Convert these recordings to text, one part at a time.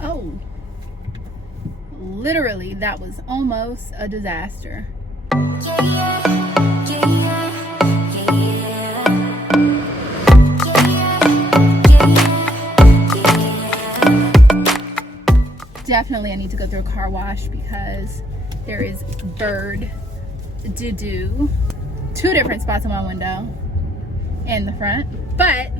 Oh, literally, that was almost a disaster. Definitely I need to go through a car wash because there is bird doo-doo. 2 different spots on my window and the front. But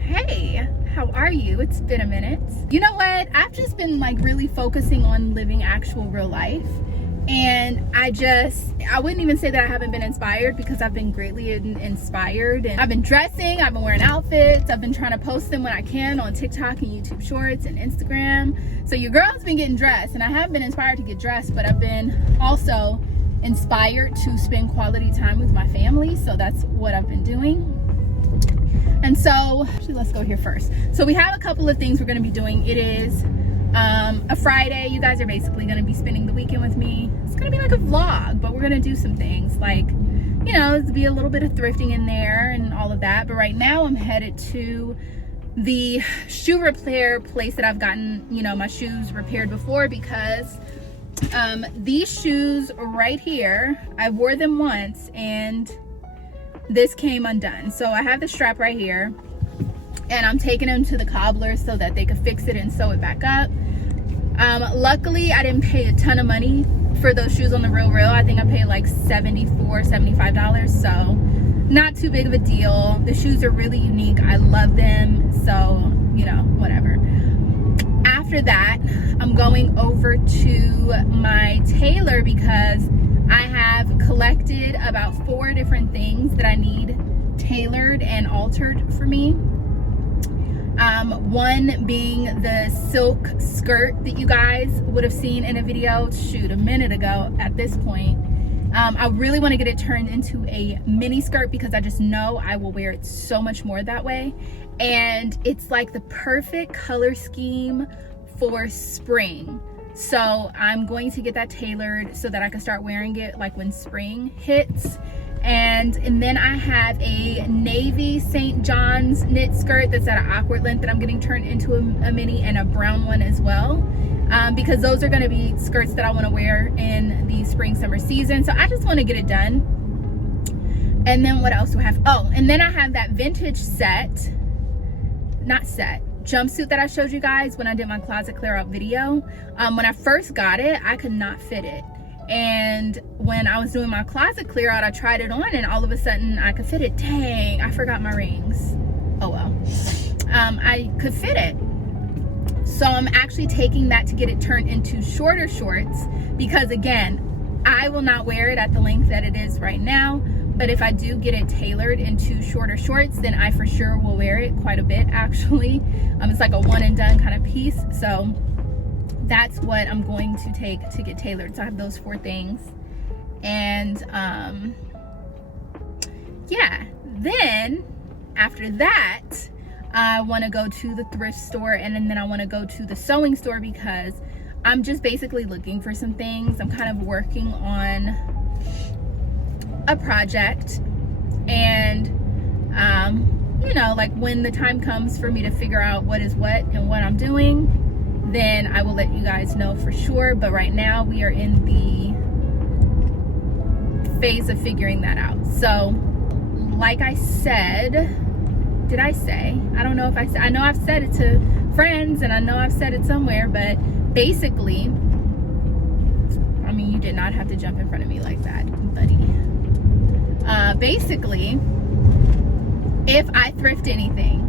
hey, how are you? It's been a minute. You know what? I've just been like really focusing on living actual real life. And I wouldn't even say that I haven't been inspired, because I've been greatly inspired. And I've been dressing, I've been wearing outfits, I've been trying to post them when I can on TikTok and YouTube Shorts and Instagram. So your girl's been getting dressed, and I have been inspired to get dressed, but I've been also inspired to spend quality time with my family. So that's what I've been doing. And so, actually, let's go here first. So we have a couple of things we're gonna be doing. It is a Friday. You guys are basically gonna be spending the weekend with me. It's gonna be like a vlog, but we're gonna do some things like, you know, there'll be a little bit of thrifting in there and all of that. But right now I'm headed to the shoe repair place that I've gotten, you know, my shoes repaired before, because these shoes right here, I wore them once and this came undone. So I have the strap right here, and I'm taking them to the cobbler so that they could fix it and sew it back up. Luckily, I didn't pay a ton of money for those shoes on the Real. I think I paid like $75, so not too big of a deal. The shoes are really unique. I love them, so, you know, whatever. After that, I'm going over to my tailor because I have collected about 4 different things that I need tailored and altered for me. One being the silk skirt that you guys would have seen in a video, a minute ago at this point. I really want to get it turned into a mini skirt because I just know I will wear it so much more that way. And it's like the perfect color scheme for spring. So I'm going to get that tailored so that I can start wearing it like when spring hits. And then I have a navy St. John's knit skirt that's at an awkward length that I'm getting turned into a mini, and a brown one as well, because those are going to be skirts that I want to wear in the spring summer season. So I just want to get it done. And then what else do I have? Oh, and then I have that vintage jumpsuit that I showed you guys when I did my closet clear out video. When I first got it, I could not fit it. And when I was doing my closet clear out, I tried it on, and all of a sudden I could fit it. Dang, I forgot my rings. Oh well. I could fit it. So I'm actually taking that to get it turned into shorter shorts, because again, I will not wear it at the length that it is right now. But if I do get it tailored into shorter shorts, then I for sure will wear it quite a bit, actually. It's like a one and done kind of piece. So that's what I'm going to take to get tailored. So I have those 4 things. And yeah, then after that, I want to go to the thrift store, and then I want to go to the sewing store because I'm just basically looking for some things. I'm kind of working on a project, and you know, like when the time comes for me to figure out what is what and what I'm doing, then I will let you guys know for sure. But right now we are in the phase of figuring that out. So like I said, did I say? I don't know if I said, I know I've said it to friends, and I know I've said it somewhere, but basically, I mean, you did not have to jump in front of me like that, buddy. Basically, if I thrift anything,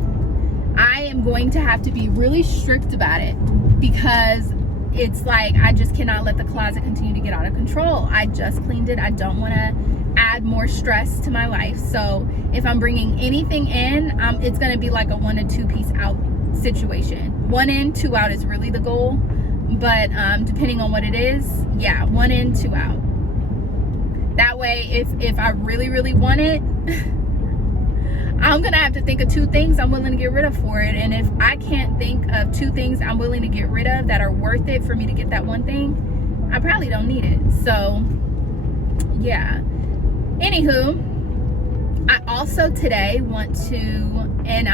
I am going to have to be really strict about it, because it's like I just cannot let the closet continue to get out of control. I just cleaned it. I don't want to add more stress to my life. So if I'm bringing anything in, it's going to be like a 1 to 2 piece out situation. 1 in, 2 out is really the goal, but depending on what it is, yeah, 1 in, 2 out. That way, if I really want it, I'm gonna have to think of 2 things I'm willing to get rid of for it. And if I can't think of 2 things I'm willing to get rid of that are worth it for me to get that 1 thing, I probably don't need it. So yeah, anywho, I also today want to, and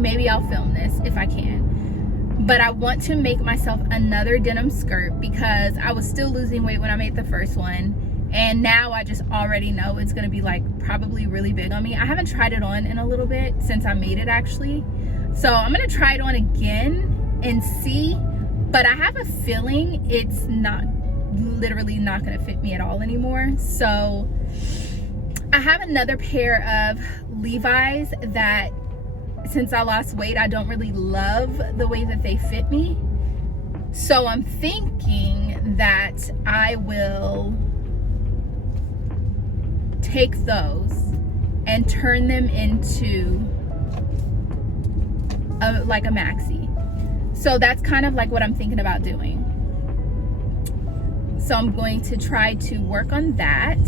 maybe I'll film this if I can, but I want to make myself another denim skirt because I was still losing weight when I made the first one, and now I just already know it's gonna be like probably really big on me. I haven't tried it on in a little bit since I made it actually, so I'm gonna try it on again and see, but I have a feeling it's literally not gonna fit me at all anymore. So I have another pair of Levi's that, since I lost weight, I don't really love the way that they fit me. So I'm thinking that I will take those and turn them into like a maxi. So that's kind of like what I'm thinking about doing. So I'm going to try to work on that.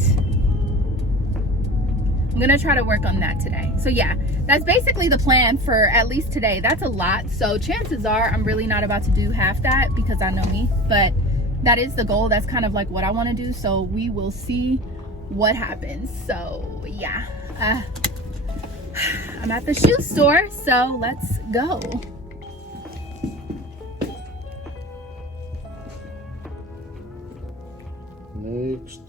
I'm gonna try to work on that today. So yeah, that's basically the plan for at least today. That's a lot, so chances are I'm really not about to do half that because I know me, but that is the goal. That's kind of like what I want to do, so we will see what happens. So yeah, I'm at the shoe store, so let's go. Next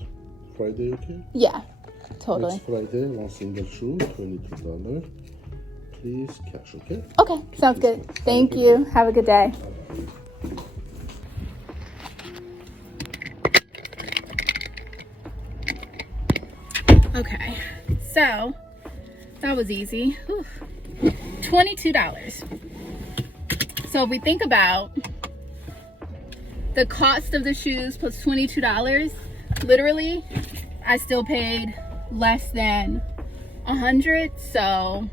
Friday, okay? Yeah, totally. Next Friday, one single shoe, $22. Please cash, okay? Okay, sounds good. Thank you. Have a good day. Okay, so that was easy. Whew. $22. So if we think about the cost of the shoes plus $22, literally I still paid less than $100. So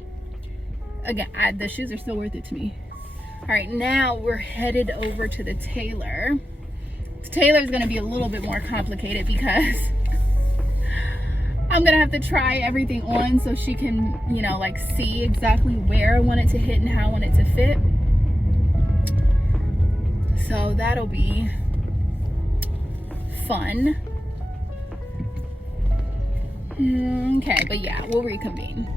again, the shoes are still worth it to me. All right, now we're headed over to the tailor. The tailor is going to be a little bit more complicated because I'm gonna have to try everything on so she can, you know, like see exactly where I want it to hit and how I want it to fit. So that'll be fun. Okay, but yeah, we'll reconvene.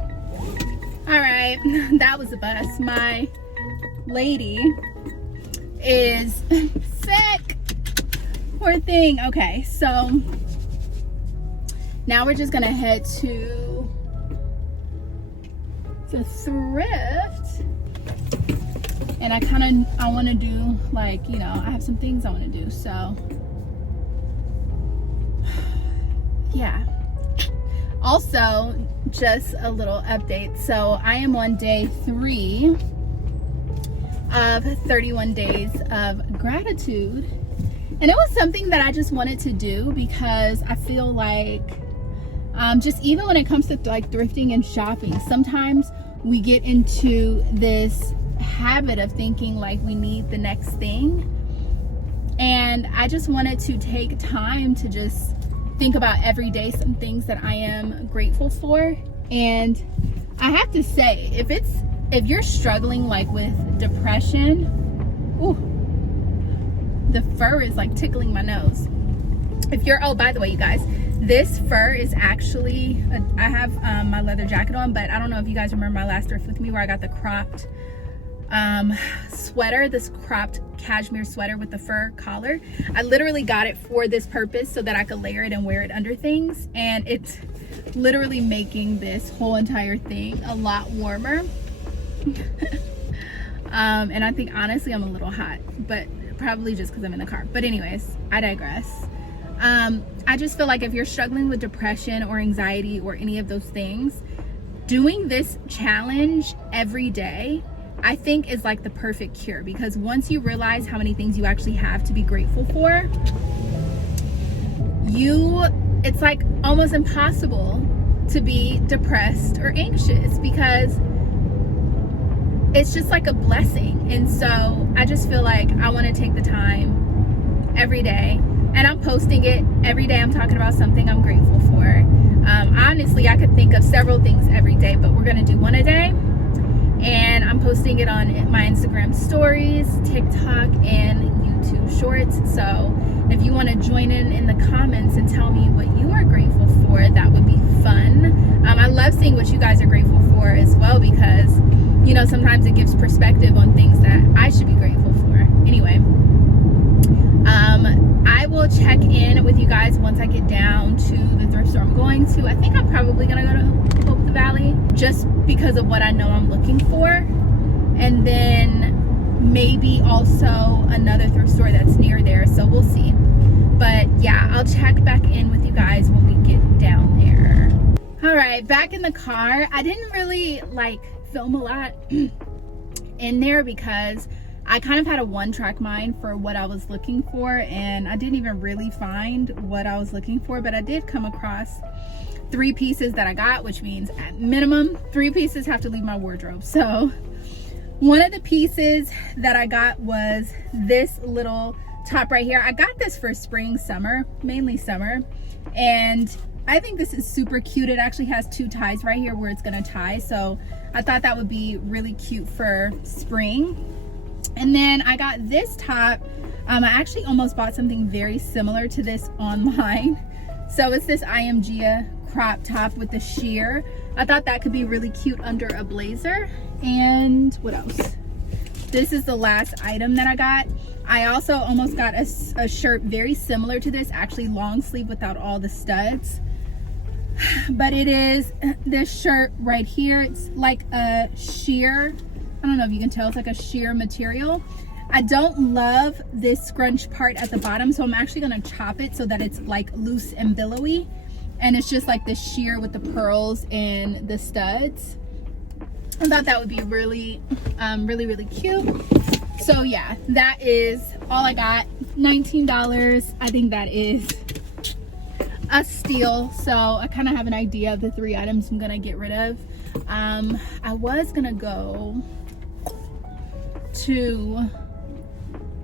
All right, that was a bus. My lady is sick. Poor thing. Okay, so now we're just gonna head to the Thrift, and I want to do, like, you know, I have some things I want to do. So yeah. Also, just a little update. So I am on day 3 of 31 days of gratitude, and it was something that I just wanted to do because I feel like just even when it comes to like thrifting and shopping, sometimes we get into this habit of thinking like we need the next thing, and I just wanted to take time to just think about every day some things that I am grateful for. And I have to say, if you're struggling like with depression, ooh, the fur is like tickling my nose. Oh, by the way, you guys, this fur is actually, I have my leather jacket on, but I don't know if you guys remember my last thrift with me where I got the cropped sweater, this cropped cashmere sweater with the fur collar. I literally got it for this purpose so that I could layer it and wear it under things, and it's literally making this whole entire thing a lot warmer. And I think honestly I'm a little hot, but probably just because I'm in the car. But anyways, I digress. I just feel like if you're struggling with depression or anxiety or any of those things, doing this challenge every day, I think, is like the perfect cure, because once you realize how many things you actually have to be grateful for, it's like almost impossible to be depressed or anxious because it's just like a blessing. And so I just feel like I want to take the time every day, and I'm posting it every day. I'm talking about something I'm grateful for. Honestly, I could think of several things every day, but we're gonna do one a day, and I'm posting it on my Instagram stories, TikTok, and YouTube shorts. So if you want to join in the comments and tell me what you are grateful for, that would be fun. I love seeing what you guys are grateful for as well, because, you know, sometimes it gives perspective on things that I should be grateful for. maybe also another thrift store that's near there, so we'll see. But yeah, I'll check back in with you guys when we get down there. All right, back in the car. I didn't really like film a lot in there because I kind of had a one-track mind for what I was looking for, and I didn't even really find what I was looking for, but I did come across 3 pieces that I got, which means at minimum 3 pieces have to leave my wardrobe. So one of the pieces that I got was this little top right here. I got this for spring, summer, mainly summer, and I think this is super cute. It actually has 2 ties right here where it's gonna tie, so I thought that would be really cute for spring. And then I got this top. I actually almost bought something very similar to this online. So it's this IMG crop top with the sheer. I thought that could be really cute under a blazer. And what else? This is the last item that I got. I also almost got a shirt very similar to this, actually long sleeve without all the studs. But it is this shirt right here. It's like a sheer, I don't know if you can tell, it's like a sheer material. I don't love this scrunch part at the bottom, so I'm actually gonna chop it so that it's like loose and billowy, and it's just like the sheer with the pearls and the studs. I thought that would be really really cute. So yeah, that is all I got. $19. I think that is a steal. So I kind of have an idea of the 3 items I'm gonna get rid of. I was gonna go to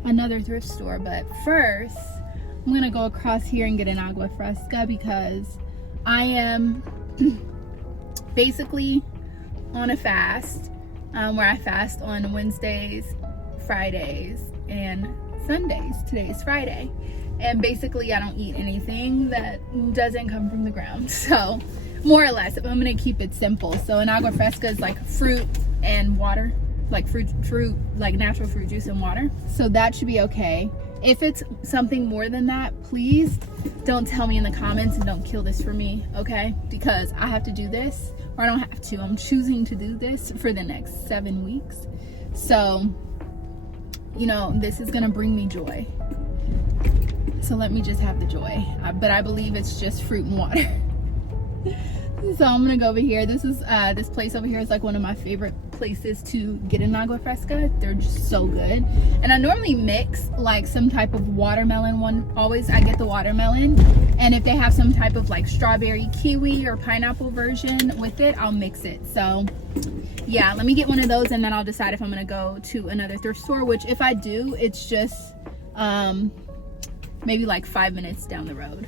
another thrift store, but first I'm gonna go across here and get an agua fresca because I am basically on a fast where I fast on Wednesdays, Fridays, and Sundays. Today is Friday, and basically I don't eat anything that doesn't come from the ground, so more or less I'm gonna keep it simple. So an agua fresca is like fruit and water, like fruit like natural fruit juice and water, so that should be okay. If it's something more than that, please don't tell me in the comments and don't kill this for me, okay? Because I have to do this, or I don't have to, I'm choosing to do this for the next 7 weeks. So, you know, this is gonna bring me joy. So let me just have the joy. But I believe it's just fruit and water. So I'm gonna go over here. This is this place over here is like one of my favorite places to get an agua fresca. They're just so good. And I normally mix like some type of watermelon one. Always I get the watermelon, and if they have some type of like strawberry, kiwi, or pineapple version with it, I'll mix it. So yeah, let me get one of those, and then I'll decide if I'm gonna go to another thrift store, which if I do, it's just maybe like 5 minutes down the road.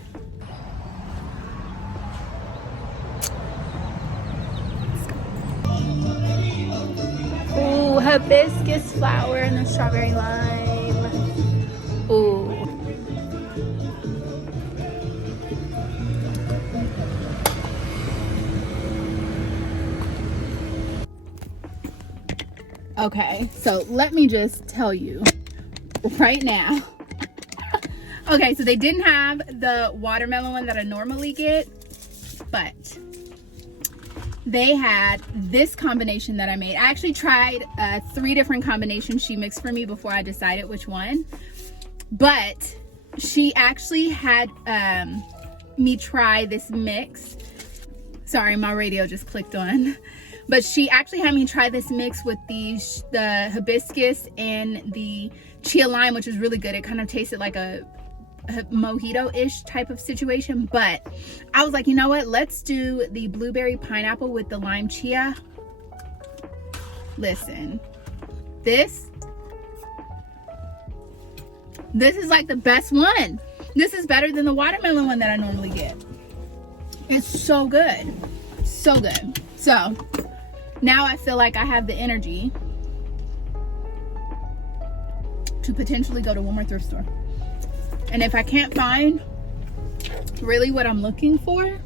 Ooh, hibiscus flower and the strawberry lime. Ooh. Okay, so let me just tell you right now. Okay, so they didn't have the watermelon one that I normally get, but they had this combination that I made. I actually tried 3 different combinations she mixed for me before I decided which one, but she actually had me try this mix. Sorry, my radio just clicked on. But she actually had me try this mix with the hibiscus and the chia lime, which is really good. It kind of tasted like a mojito-ish type of situation, but I was like, you know what, let's do the blueberry pineapple with the lime chia. Listen, this is like the best one. This is better than the watermelon one that I normally get. It's so good, so good. So now I feel like I have the energy to potentially go to one more thrift store. And if I can't find really what I'm looking for,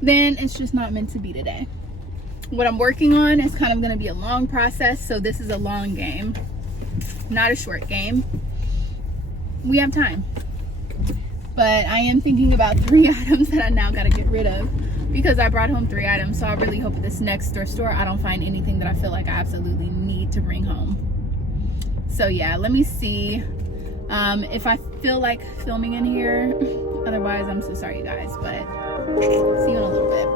then it's just not meant to be today. What I'm working on is kind of going to be a long process, so this is a long game, not a short game. We have time. But I am thinking about 3 items that I now got to get rid of because I brought home 3 items, so I really hope at this next thrift store I don't find anything that I feel like I absolutely need to bring home. So yeah, let me see if I feel like filming in here. Otherwise, I'm so sorry, you guys, but see you in a little bit.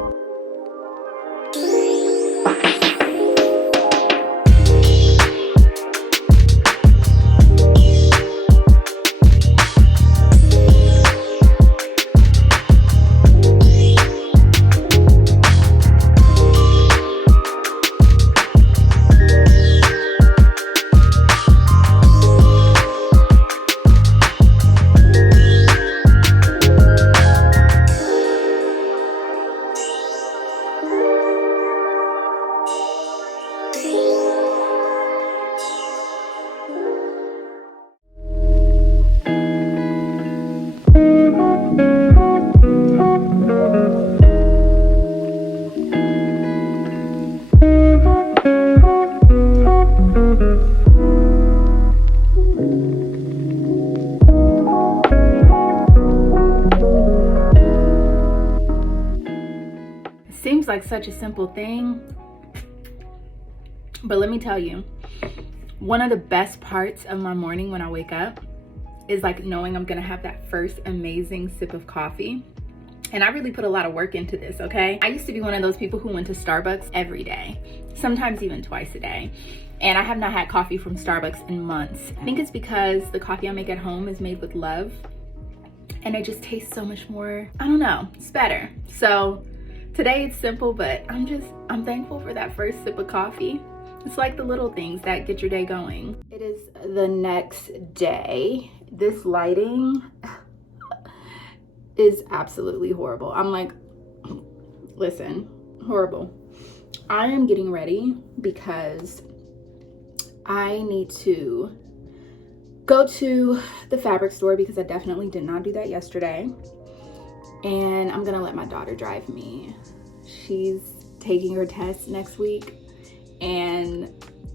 Seems like such a simple thing, but let me tell you, one of the best parts of my morning when I wake up is like knowing I'm gonna have that first amazing sip of coffee. And I really put a lot of work into this, okay? I used to be one of those people who went to Starbucks every day, sometimes even twice a day. And I have not had coffee from Starbucks in months. I think it's because the coffee I make at home is made with love, and it just tastes so much more, I don't know, it's better. So today it's simple, but I'm thankful for that first sip of coffee. It's like the little things that get your day going. It is the next day. This lighting is absolutely horrible. I'm like, listen, horrible. I am getting ready because I need to go to the fabric store because I definitely did not do that yesterday. And I'm gonna let my daughter drive me. She's taking her test next week and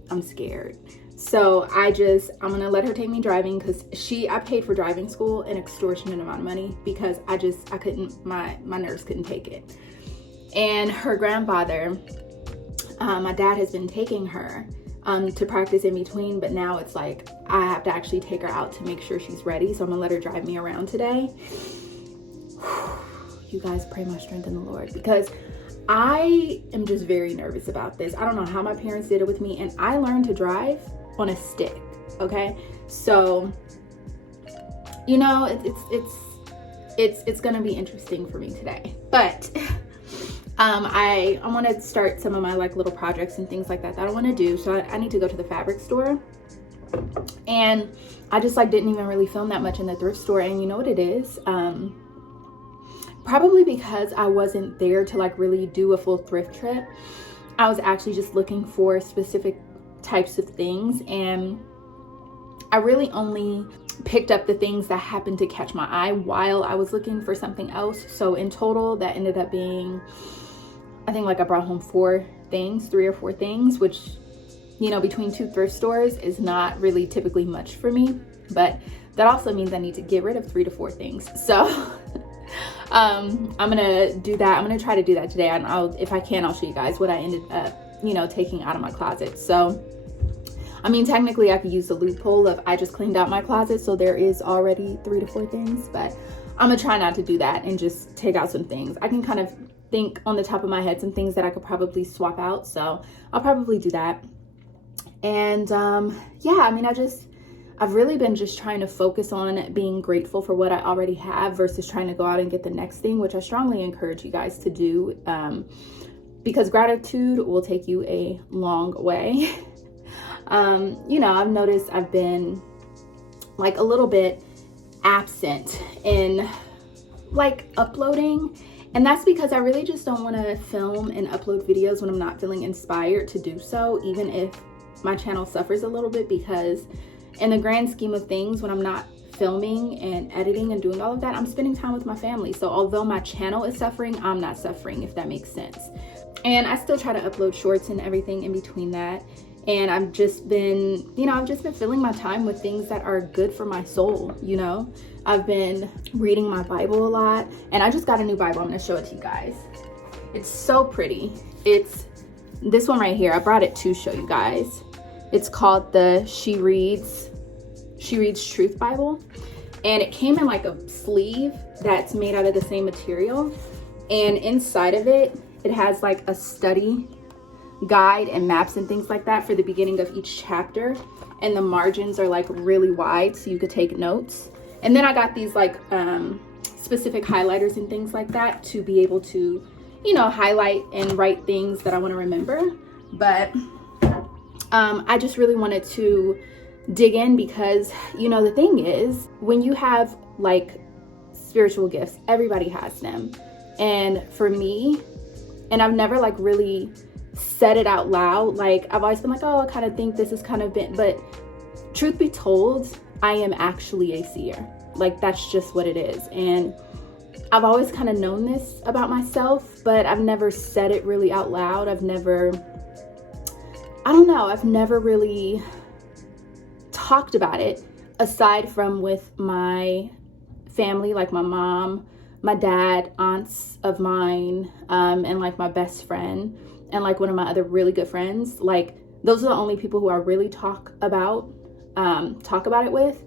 I'm scared. So I'm gonna let her take me driving because I paid for driving school an extortionate amount of money because I couldn't, my nerves couldn't take it. And her grandfather, my dad has been taking her to practice in between, but now it's like I have to actually take her out to make sure she's ready. So I'm gonna let her drive me around today. You guys pray my strength in the Lord because I am just very nervous about this. I don't know how my parents did it with me, and I learned to drive on a stick, okay? So, you know, it's gonna be interesting for me today. But I want to start some of my like little projects and things like that I want to do. So I need to go to the fabric store, and I just like didn't even really film that much in the thrift store. And you know what it is? Probably because I wasn't there to like really do a full thrift trip. I was actually just looking for specific types of things, and I really only picked up the things that happened to catch my eye while I was looking for something else. So in total that ended up being, I think like I brought home 3 or 4 things, which, you know, between 2 thrift stores is not really typically much for me, but that also means I need to get rid of 3 to 4 things. So I'm gonna do that. I'm gonna try to do that today, and if I can, I'll show you guys what I ended up, you know, taking out of my closet. So I mean, technically I could use the loophole of I just cleaned out my closet, so there is already 3 to 4 things, but I'm gonna try not to do that and just take out some things. I can kind of think on the top of my head some things that I could probably swap out, so I'll probably do that. And yeah, I mean, I've really been just trying to focus on being grateful for what I already have versus trying to go out and get the next thing, which I strongly encourage you guys to do, because gratitude will take you a long way. You know, I've noticed I've been like a little bit absent in like uploading, and that's because I really just don't want to film and upload videos when I'm not feeling inspired to do so, even if my channel suffers a little bit, because in the grand scheme of things, when I'm not filming and editing and doing all of that, I'm spending time with my family. So although my channel is suffering, I'm not suffering, if that makes sense. And I still try to upload shorts and everything in between that. And I've just been filling my time with things that are good for my soul, you know? I've been reading my Bible a lot, and I just got a new Bible. I'm gonna show it to you guys. It's so pretty. It's this one right here. I brought it to show you guys. It's called the She Reads Truth Bible. And it came in like a sleeve that's made out of the same material. And inside of it, it has like a study guide and maps and things like that for the beginning of each chapter. And the margins are like really wide so you could take notes. And then I got these like specific highlighters and things like that to be able to, you know, highlight and write things that I want to remember. But I just really wanted to dig in because, you know, the thing is, when you have like spiritual gifts, everybody has them. And for me, and I've never like really said it out loud, like I've always been like, oh, I kind of think this is kind of been, but truth be told, I am actually a seer. Like that's just what it is. And I've always kind of known this about myself, but I've never said it really out loud. I've never really talked about it aside from with my family, like my mom, my dad, aunts of mine, and like my best friend and like one of my other really good friends. Like those are the only people who I really talk about it with.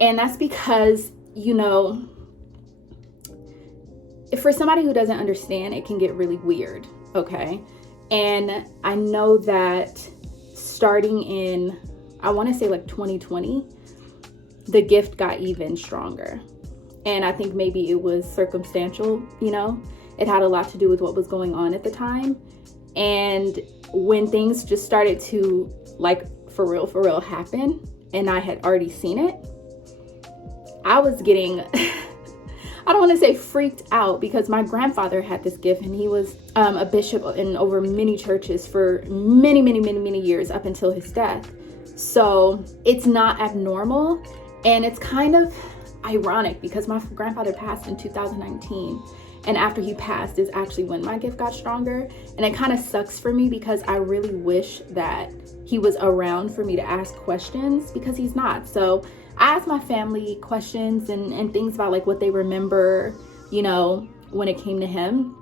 And that's because, you know, for somebody who doesn't understand, it can get really weird, okay? And I know that starting in, I want to say like 2020, the gift got even stronger. And I think maybe it was circumstantial, you know? It had a lot to do with what was going on at the time. And when things just started to like for real happen, and I had already seen it, I was getting, I don't want to say freaked out, because my grandfather had this gift and he was a bishop in over many churches for many years up until his death. So it's not abnormal, and it's kind of ironic because my grandfather passed in 2019, and after he passed is actually when my gift got stronger. And it kind of sucks for me because I really wish that he was around for me to ask questions, because he's not. So I asked my family questions and things about like what they remember, you know, when it came to him.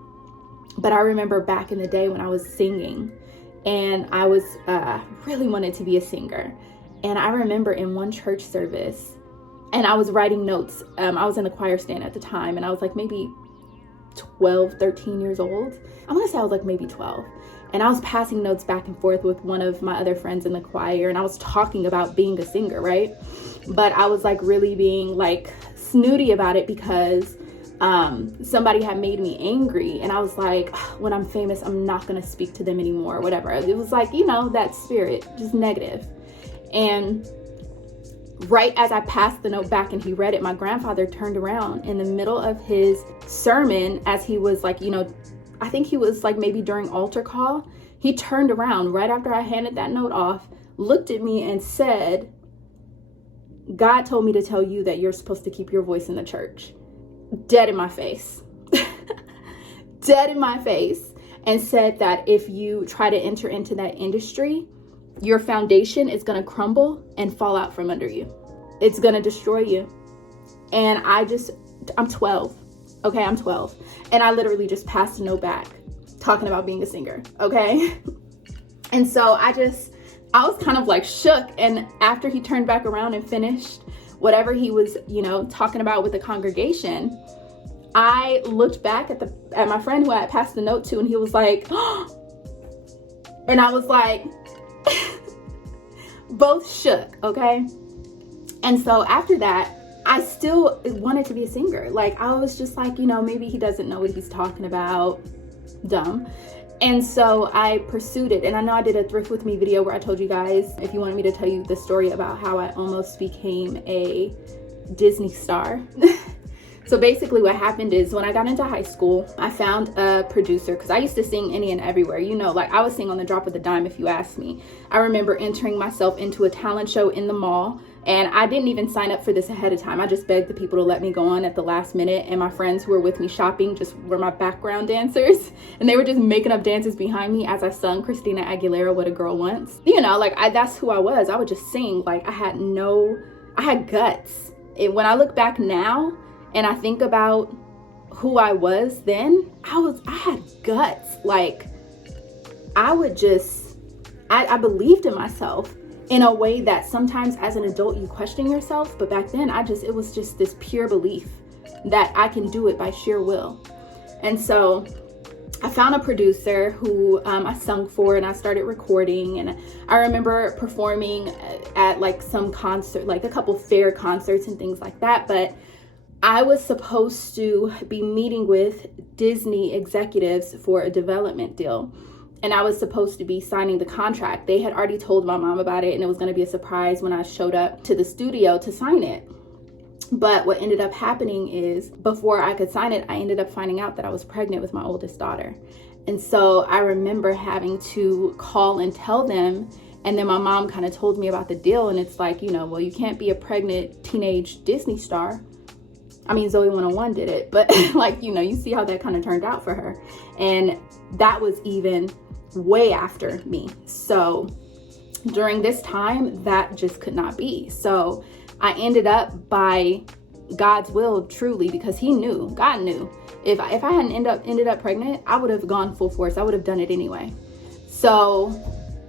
But I remember back in the day when I was singing, and I was really wanted to be a singer. And I remember in one church service, and I was writing notes. I was in the choir stand at the time, and I was like maybe 12, 13 years old. I want to say I was like maybe 12. And I was passing notes back and forth with one of my other friends in the choir, and I was talking about being a singer, right? But I was like really being like snooty about it because somebody had made me angry, and I was like, when I'm famous, I'm not gonna speak to them anymore or whatever. It was like, you know, that spirit, just negative. And right as I passed the note back and he read it, my grandfather turned around in the middle of his sermon as he was like, you know, I think he was like maybe during altar call. He turned around right after I handed that note off, looked at me and said, God told me to tell you that you're supposed to keep your voice in the church. Dead in my face. Dead in my face. And said that if you try to enter into that industry, your foundation is going to crumble and fall out from under you. It's going to destroy you. And I'm 12. Okay, I'm 12. And I literally just passed a note back talking about being a singer. Okay. And so I was kind of like shook. And after he turned back around and finished whatever he was, you know, talking about with the congregation, I looked back at my friend who I had passed the note to, and he was like, oh. And I was like, both shook. Okay. And so after that, I still wanted to be a singer. Like I was just like, you know, maybe he doesn't know what he's talking about. Dumb. And so I pursued it. And I know I did a Thrift With Me video where I told you guys, if you wanted me to tell you the story about how I almost became a Disney star. So basically what happened is when I got into high school, I found a producer, because I used to sing any and everywhere. You know, like I would sing on the drop of the dime if you asked me. I remember entering myself into a talent show in the mall, and I didn't even sign up for this ahead of time. I just begged the people to let me go on at the last minute, and my friends who were with me shopping just were my background dancers, and they were just making up dances behind me as I sung Christina Aguilera, What a Girl Wants. You know, like that's who I was. I would just sing. Like I had guts. When I look back now and I think about who I was then, I had guts. Like I believed in myself. in a way that sometimes as an adult you question yourself, but back then it was just this pure belief that I can do it by sheer will. And so I found a producer who I sung for, and I started recording, and I remember performing at like some concert, like a couple fair concerts and things like that. But I was supposed to be meeting with Disney executives for a development deal, and I was supposed to be signing the contract. They had already told my mom about it, and it was going to be a surprise when I showed up to the studio to sign it. But what ended up happening is, before I could sign it, I ended up finding out that I was pregnant with my oldest daughter. And so I remember having to call and tell them. And then my mom kind of told me about the deal. And it's like, well, you can't be a pregnant teenage Disney star. I mean, Zoe 101 did it. But like, you see how that kind of turned out for her. And that was even way after me. So during this time, that just could not be. So I ended up, by God's will, truly, because God knew, if I hadn't ended up pregnant, I would have gone full force. I would have done it anyway. So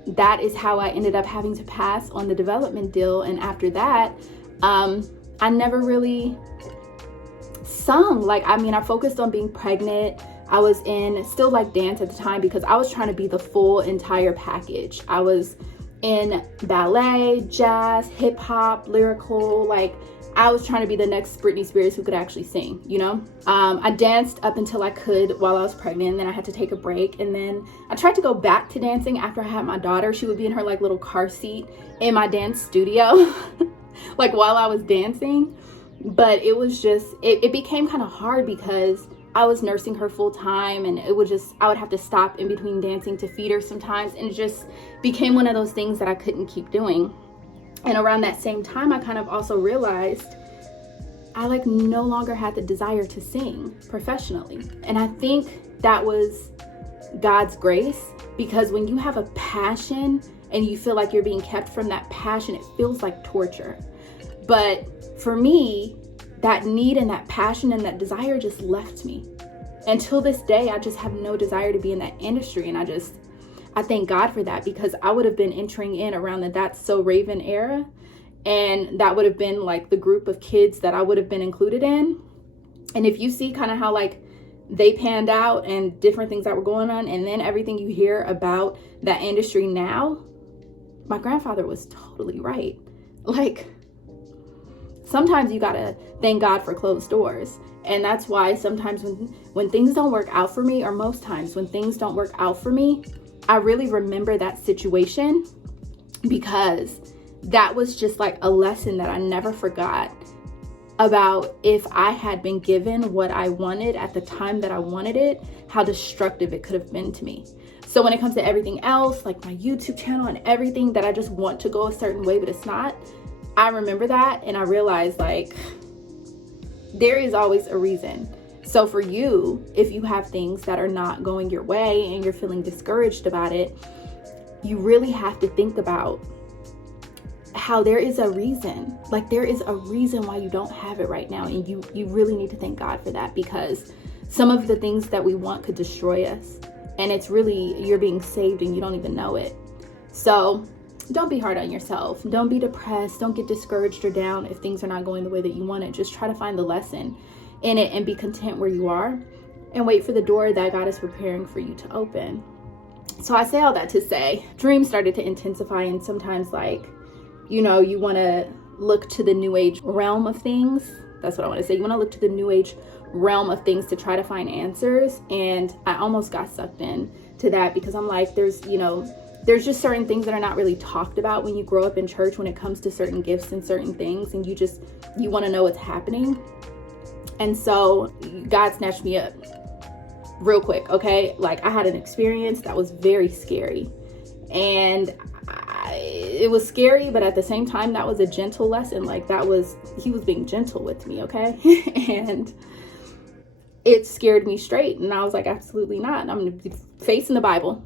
that is how I ended up having to pass on the development deal. And after that, I never really sung. I focused on being pregnant. I was in still like dance at the time because I was trying to be the full entire package. I was in ballet, jazz, hip hop, lyrical, I was trying to be the next Britney Spears who could actually sing, I danced up until I could while I was pregnant, and then I had to take a break. And then I tried to go back to dancing after I had my daughter. She would be in her little car seat in my dance studio, while I was dancing. But it was just, it became kind of hard because I was nursing her full time, and I would have to stop in between dancing to feed her sometimes. And it just became one of those things that I couldn't keep doing. And around that same time, I kind of also realized I no longer had the desire to sing professionally. And I think that was God's grace, because when you have a passion and you feel like you're being kept from that passion, it feels like torture. But for me, that need and that passion and that desire just left me. Until this day, I just have no desire to be in that industry. And I thank God for that, because I would have been entering in around the That's So Raven era. And that would have been the group of kids that I would have been included in. And if you see kind of how they panned out and different things that were going on, and then everything you hear about that industry now, my grandfather was totally right. Sometimes you gotta thank God for closed doors. And that's why sometimes when things don't work out for me, or most times when things don't work out for me, I really remember that situation, because that was just a lesson that I never forgot about. If I had been given what I wanted at the time that I wanted it, how destructive it could have been to me. So when it comes to everything else, my YouTube channel and everything that I just want to go a certain way, but it's not, I remember that, and I realized there is always a reason. So for you, if you have things that are not going your way and you're feeling discouraged about it, you really have to think about how there is a reason. There is a reason why you don't have it right now. And you really need to thank God for that, because some of the things that we want could destroy us. And it's really, you're being saved and you don't even know it. So don't be hard on yourself. Don't be depressed. Don't get discouraged or down if things are not going the way that you want it. Just try to find the lesson in it and be content where you are, and wait for the door that God is preparing for you to open. So I say all that to say, dreams started to intensify, and sometimes you want to look to the new age realm of things. That's what I want to say. You want to look to the new age realm of things to try to find answers. And I almost got sucked in to that, because I'm there's just certain things that are not really talked about when you grow up in church when it comes to certain gifts and certain things, and you want to know what's happening. And so God snatched me up real quick, okay? I had an experience that was very scary, and it was scary, but at the same time, that was a gentle lesson. He was being gentle with me, okay? And it scared me straight, and I was absolutely not. I'm going to be facing the Bible.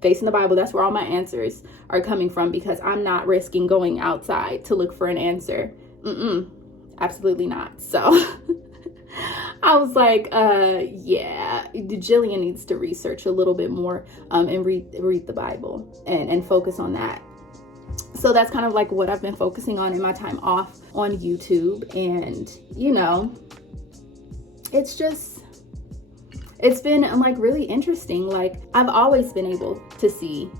That's where all my answers are coming from, because I'm not risking going outside to look for an answer. Absolutely not. So I was yeah, Jillian needs to research a little bit more and read the Bible and focus on that. So that's kind of like what I've been focusing on in my time off on YouTube. And, you know, it's been like really interesting. Like, I've always been able to see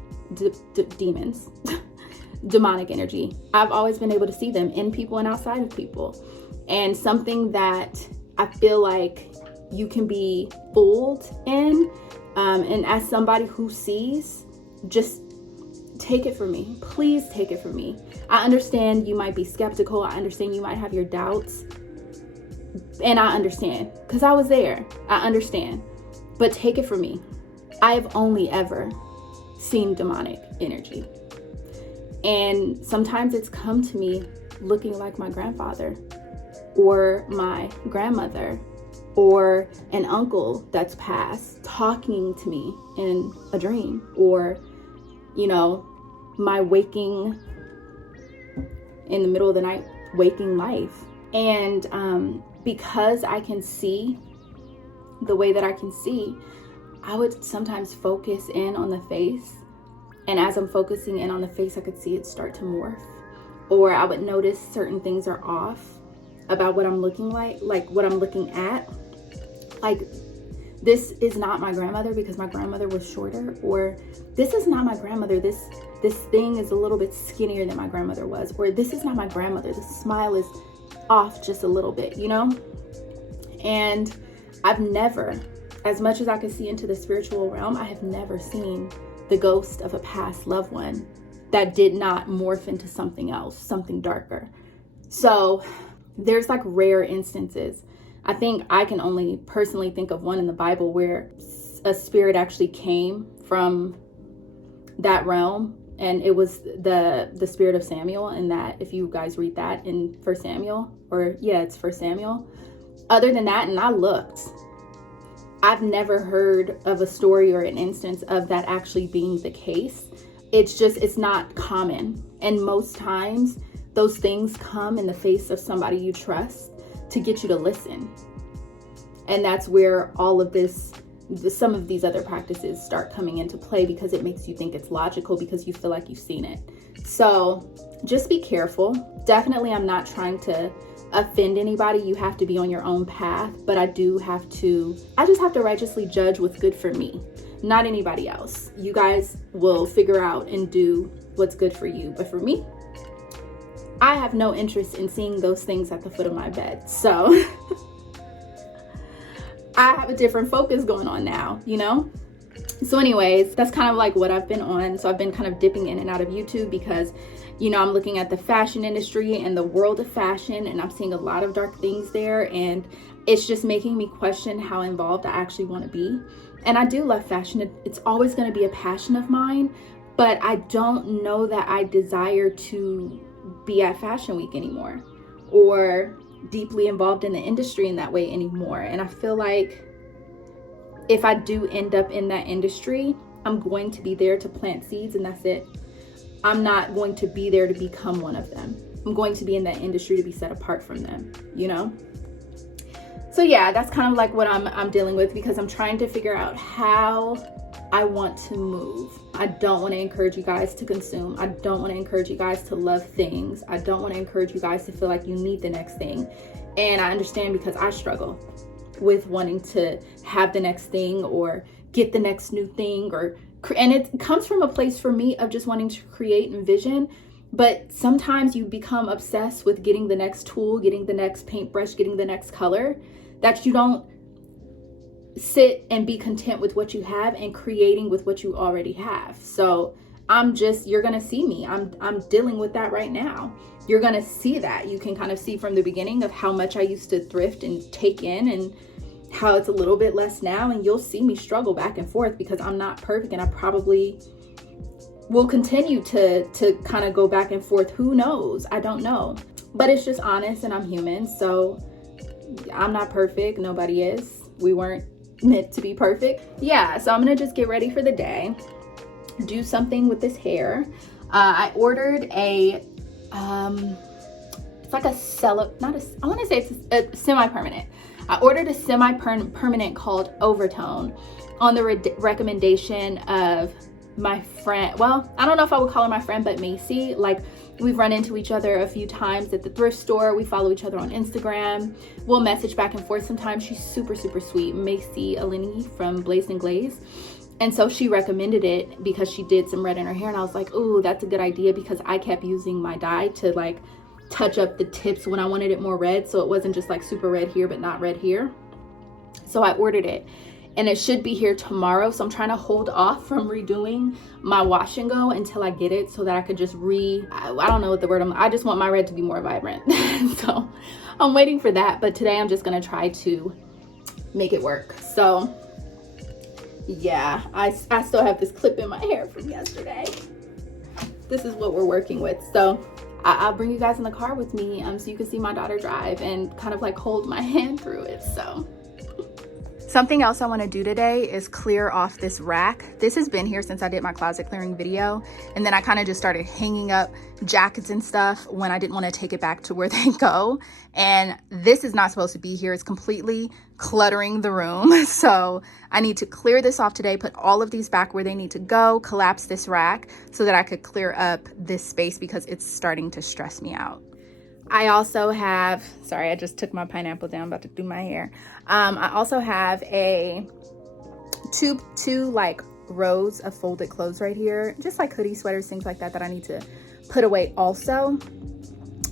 demons, demonic energy. I've always been able to see them in people and outside of people. And something that I feel like you can be fooled in, and as somebody who sees, just take it from me. Please take it from me. I understand you might be skeptical. I understand you might have your doubts. And I understand, because I was there. I understand. But take it from me. I have only ever seen demonic energy. And sometimes it's come to me looking like my grandfather or my grandmother or an uncle that's passed talking to me in a dream, or, you know, my waking in the middle of the night, waking life. And because I can see the way that I can see, I would sometimes focus in on the face. And as I'm focusing in on the face, I could see it start to morph. Or I would notice certain things are off about what I'm looking like what I'm looking at. Like, this is not my grandmother because my grandmother was shorter. Or this is not my grandmother. This thing is a little bit skinnier than my grandmother was. Or this is not my grandmother. The smile is off just a little bit, you know? And I've never, as much as I could see into the spiritual realm, I have never seen the ghost of a past loved one that did not morph into something else, something darker. So there's like rare instances. I think I can only personally think of one in the Bible where a spirit actually came from that realm, and it was the spirit of Samuel. And that, if you guys read that in 1 Samuel, or yeah, it's 1 Samuel. Other than that, and I looked, I've never heard of a story or an instance of that actually being the case. It's not common. And most times those things come in the face of somebody you trust to get you to listen. And that's where all of this, some of these other practices start coming into play, because it makes you think it's logical because you feel like you've seen it. So just be careful. Definitely, I'm not trying to offend anybody. You have to be on your own path, but I just have to righteously judge what's good for me, not anybody else. You guys will figure out and do what's good for you. But for me, I have no interest in seeing those things at the foot of my bed. So I have a different focus going on now, you know? So anyways, that's kind of like what I've been on. So I've been kind of dipping in and out of YouTube because, you know, I'm looking at the fashion industry and the world of fashion, and I'm seeing a lot of dark things there. And it's just making me question how involved I actually want to be. And I do love fashion. It's always going to be a passion of mine, but I don't know that I desire to be at Fashion Week anymore or deeply involved in the industry in that way anymore. And I feel like if I do end up in that industry, I'm going to be there to plant seeds, and that's it. I'm not going to be there to become one of them. I'm going to be in that industry to be set apart from them, you know? So yeah, that's kind of like what I'm dealing with, because I'm trying to figure out how I want to move. I don't want to encourage you guys to consume. I don't want to encourage you guys to love things. I don't want to encourage you guys to feel like you need the next thing. And I understand, because I struggle with wanting to have the next thing or get the next new thing, and it comes from a place for me of just wanting to create and vision. But sometimes you become obsessed with getting the next tool, getting the next paintbrush, getting the next color, that you don't sit and be content with what you have and creating with what you already have. So you're gonna see me. I'm dealing with that right now. You're gonna see that. You can kind of see from the beginning of how much I used to thrift and take in, and how it's a little bit less now. And you'll see me struggle back and forth, because I'm not perfect, and I probably will continue to kind of go back and forth. Who knows? I don't know. But it's just honest, and I'm human. So I'm not perfect. Nobody is. We weren't meant to be perfect. Yeah, so I'm gonna just get ready for the day, do something with this hair. I ordered it's like I want to say it's a semi-permanent. I ordered a semi-permanent called Overtone on the recommendation of my friend, well, I don't know if I would call her my friend, but Macy. Like, we've run into each other a few times at the thrift store. We follow each other on Instagram. We'll message back and forth sometimes. She's super, super sweet. Macy Alini from Blazed and Glaze. And so she recommended it because she did some red in her hair. And I was like, ooh, that's a good idea, because I kept using my dye to like touch up the tips when I wanted it more red. So it wasn't just like super red here, but not red here. So I ordered it. And it should be here tomorrow. So I'm trying to hold off from redoing my wash and go until I get it, so that I could just I don't know what the word I just want my red to be more vibrant. So I'm waiting for that. But today I'm just gonna try to make it work. So yeah, I still have this clip in my hair from yesterday. This is what we're working with. So I'll bring you guys in the car with me so you can see my daughter drive and kind of like hold my hand through it. So something else I want to do today is clear off this rack. This has been here since I did my closet clearing video. And then I kind of just started hanging up jackets and stuff when I didn't want to take it back to where they go. And this is not supposed to be here. It's completely cluttering the room. So I need to clear this off today, put all of these back where they need to go, collapse this rack so that I could clear up this space, because it's starting to stress me out. I also have, sorry, I just took my pineapple down, about to do my hair. I also have two like rows of folded clothes right here, just like hoodie, sweaters, things like that I need to put away also.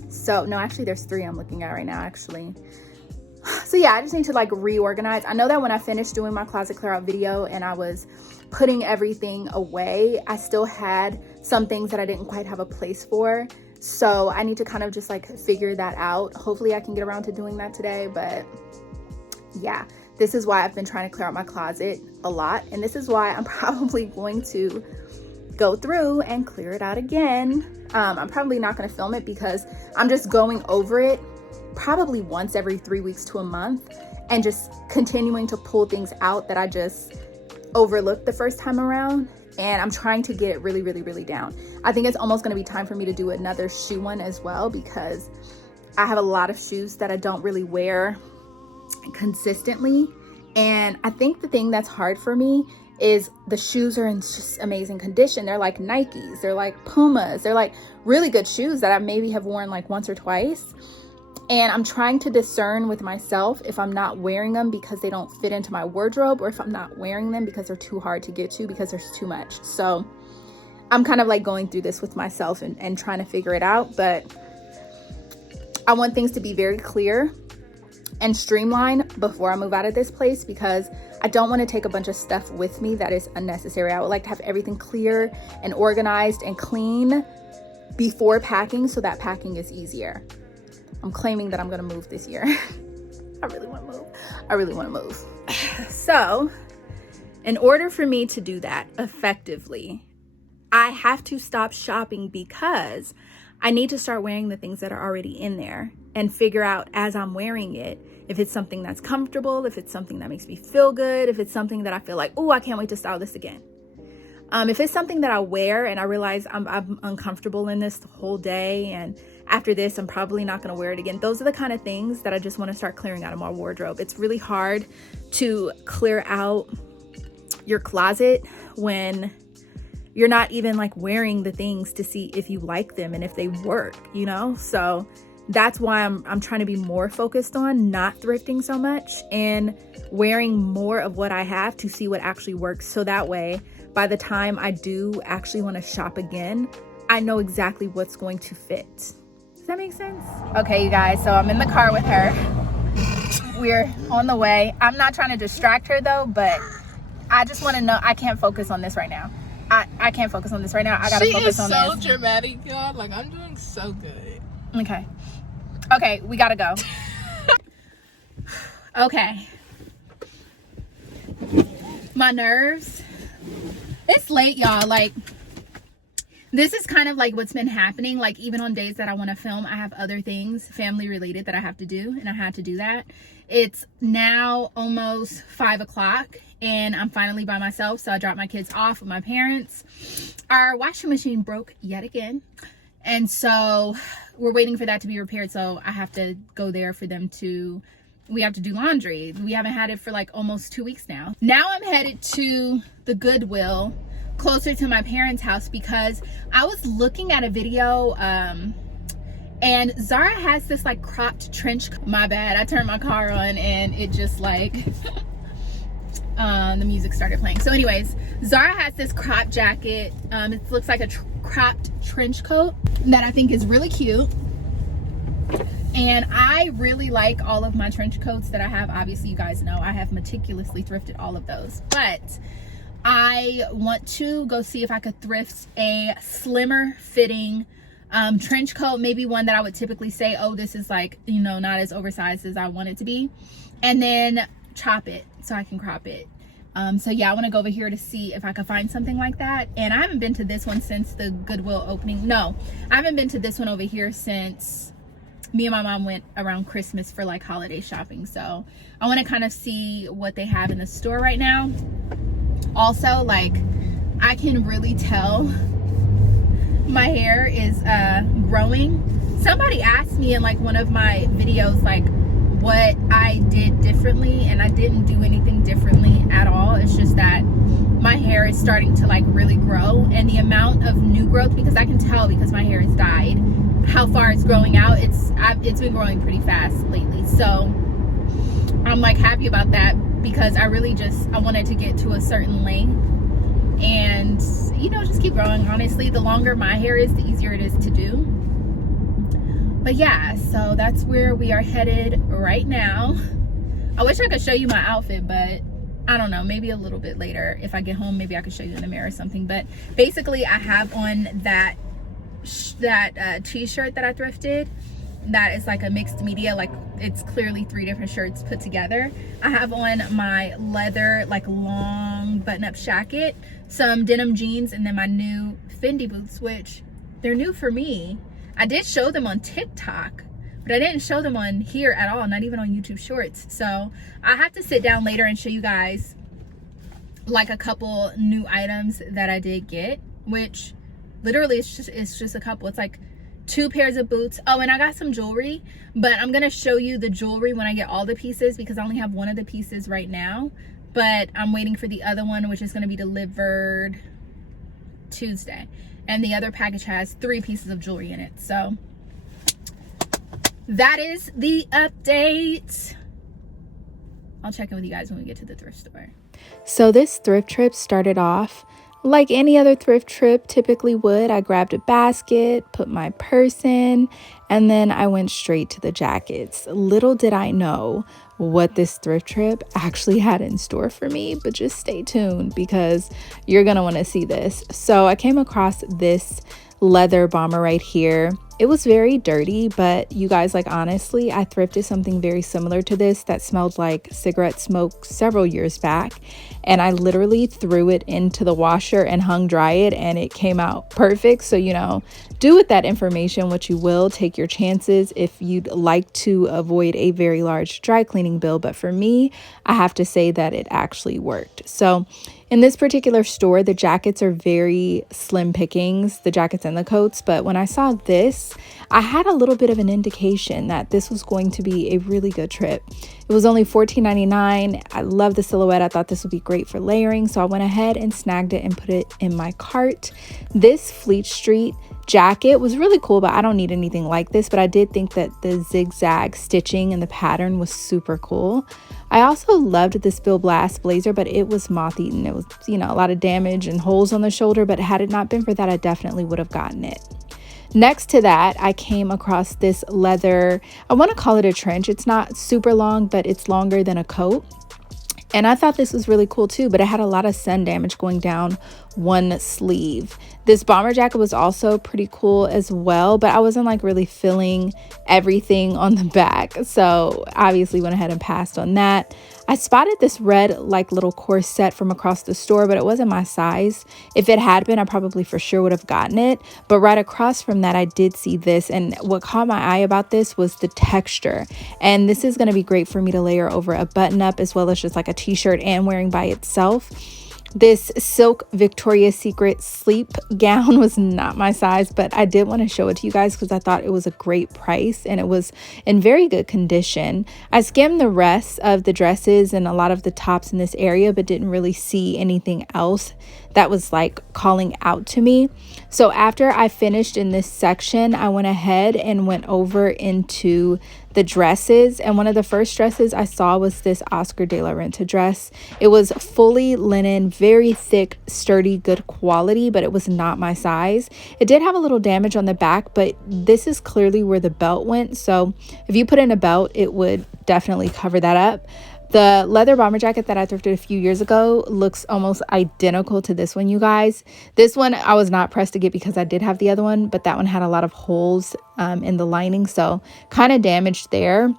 So no, actually there's 3 I'm looking at right now actually. So yeah, I just need to like reorganize. I know that when I finished doing my closet clear out video and I was putting everything away, I still had some things that I didn't quite have a place for. So I need to kind of just like figure that out. Hopefully I can get around to doing that today. But yeah, this is why I've been trying to clear out my closet a lot. And this is why I'm probably going to go through and clear it out again. I'm probably not going to film it because I'm just going over it probably once every 3 weeks to a month and just continuing to pull things out that I just overlooked the first time around. And I'm trying to get it really, really, really down. I think it's almost going to be time for me to do another shoe one as well, because I have a lot of shoes that I don't really wear consistently. And I think the thing that's hard for me is the shoes are in just amazing condition. They're like Nikes, they're like Pumas, they're like really good shoes that I maybe have worn like once or twice. And I'm trying to discern with myself if I'm not wearing them because they don't fit into my wardrobe, or if I'm not wearing them because they're too hard to get to because there's too much. So I'm kind of like going through this with myself and trying to figure it out. But I want things to be very clear and streamlined before I move out of this place, because I don't want to take a bunch of stuff with me that is unnecessary. I would like to have everything clear and organized and clean before packing, so that packing is easier. I'm claiming that I'm gonna move this year. I really wanna move. I really wanna move. So, in order for me to do that effectively, I have to stop shopping, because I need to start wearing the things that are already in there and figure out as I'm wearing it, if it's something that's comfortable, if it's something that makes me feel good, if it's something that I feel like, oh, I can't wait to style this again. If it's something that I wear and I realize I'm uncomfortable in this the whole day, and after this I'm probably not going to wear it again, those are the kind of things that I just want to start clearing out of my wardrobe. It's really hard to clear out your closet when you're not even like wearing the things to see if you like them and if they work, you know? So that's why I'm trying to be more focused on not thrifting so much and wearing more of what I have to see what actually works. So that way, by the time I do actually want to shop again, I know exactly what's going to fit. Does that make sense? Okay, you guys, so I'm in the car with her. We're on the way. I'm not trying to distract her though, but I just want to know, I can't focus on this right now. I can't focus on this right now. I gotta focus on this. She is so dramatic, y'all. Like, I'm doing so good. Okay, we gotta go. Okay. My nerves. It's late, y'all. Like, this is kind of like what's been happening. Like, even on days that I want to film, I have other things family related that I have to do, and I had to do that. It's now almost 5 o'clock and I'm finally by myself, so I dropped my kids off with my parents. Our washing machine broke yet again, and so we're waiting for that to be repaired, so I have to go there for them to, we have to do laundry. We haven't had it for like almost 2 weeks now. Now I'm headed to the Goodwill closer to my parents' house because I was looking at a video and Zara has this like cropped trench. My bad, I turned my car on and it just like the music started playing. So anyways, Zara has this crop jacket. It looks like a cropped trench coat that I think is really cute. And I really like all of my trench coats that I have. Obviously, you guys know I have meticulously thrifted all of those. But I want to go see if I could thrift a slimmer fitting trench coat. Maybe one that I would typically say, oh, this is like, you know, not as oversized as I want it to be. And then chop it so I can crop it. So yeah, I want to go over here to see if I can find something like that. And I haven't been to this one since the Goodwill opening. No, I haven't been to this one over here since me and my mom went around Christmas for like holiday shopping. So I want to kind of see what they have in the store right now. Also, like, I can really tell my hair is growing. Somebody asked me in like one of my videos like what I did differently, and I didn't do anything differently at all. It's just that my hair is starting to like really grow, and the amount of new growth, because I can tell because my hair is dyed how far it's growing out. It's been growing pretty fast lately, so I'm like happy about that because I really I wanted to get to a certain length and, you know, just keep growing. Honestly, the longer my hair is, the easier it is to do. But yeah, so that's where we are headed right now. I wish I could show you my outfit, but I don't know, maybe a little bit later. If I get home, maybe I could show you in the mirror or something. But basically, I have on that t-shirt that I thrifted. That is like a mixed media, like it's clearly 3 different shirts put together. I have on my leather, like long button-up jacket, some denim jeans, and then my new Fendi boots, which they're new for me. I did show them on TikTok, but I didn't show them on here at all, not even on YouTube Shorts. So I have to sit down later and show you guys like a couple new items that I did get, which literally it's just a couple. It's like 2 pairs of boots. Oh, and I got some jewelry, but I'm gonna show you the jewelry when I get all the pieces because I only have one of the pieces right now, but I'm waiting for the other one, which is gonna be delivered Tuesday. And the other package has 3 pieces of jewelry in it. So that is the update. I'll check in with you guys when we get to the thrift store. So this thrift trip started off like any other thrift trip typically would. I grabbed a basket, put my purse in, and then I went straight to the jackets. Little did I know what this thrift trip actually had in store for me, but just stay tuned because you're gonna want to see this. So I came across this leather bomber right here. It was very dirty, but you guys, like, honestly, I thrifted something very similar to this that smelled like cigarette smoke several years back, and I literally threw it into the washer and hung dry it, and it came out perfect. So, you know, do with that information what you will. Take your chances if you'd like to avoid a very large dry cleaning bill, but for me, I have to say that it actually worked. So in this particular store, the jackets are very slim pickings, the jackets and the coats. But when I saw this, I had a little bit of an indication that this was going to be a really good trip. It was only $14.99. I love the silhouette. I thought this would be great for layering. So I went ahead and snagged it and put it in my cart. This Fleet Street jacket was really cool, but I don't need anything like this. But I did think that the zigzag stitching and the pattern was super cool. I also loved this Bill Blast blazer, but it was moth-eaten. It was, you know, a lot of damage and holes on the shoulder, but had it not been for that, I definitely would have gotten it. Next to that, I came across this leather, I want to call it a trench. It's not super long, but it's longer than a coat. And I thought this was really cool too, but it had a lot of sun damage going down one sleeve. This bomber jacket was also pretty cool as well, but I wasn't like really feeling everything on the back. So obviously went ahead and passed on that. I spotted this red like little corset from across the store, but it wasn't my size. If it had been, I probably for sure would have gotten it. But right across from that, I did see this. And what caught my eye about this was the texture. And this is going to be great for me to layer over a button up as well as just like a t-shirt and wearing by itself. This silk Victoria's Secret sleep gown was not my size, but I did want to show it to you guys because I thought it was a great price and it was in very good condition. I skimmed the rest of the dresses and a lot of the tops in this area, but didn't really see anything else that was like calling out to me. So after I finished in this section, I went ahead and went over into the dresses, and one of the first dresses I saw was this Oscar de la Renta dress. It was fully linen, very thick, sturdy, good quality, but it was not my size. It did have a little damage on the back, but this is clearly where the belt went, so if you put in a belt, it would definitely cover that up. The leather bomber jacket that I thrifted a few years ago looks almost identical to this one, you guys. This one I was not pressed to get because I did have the other one, but that one had a lot of holes in the lining, so kind of damaged there.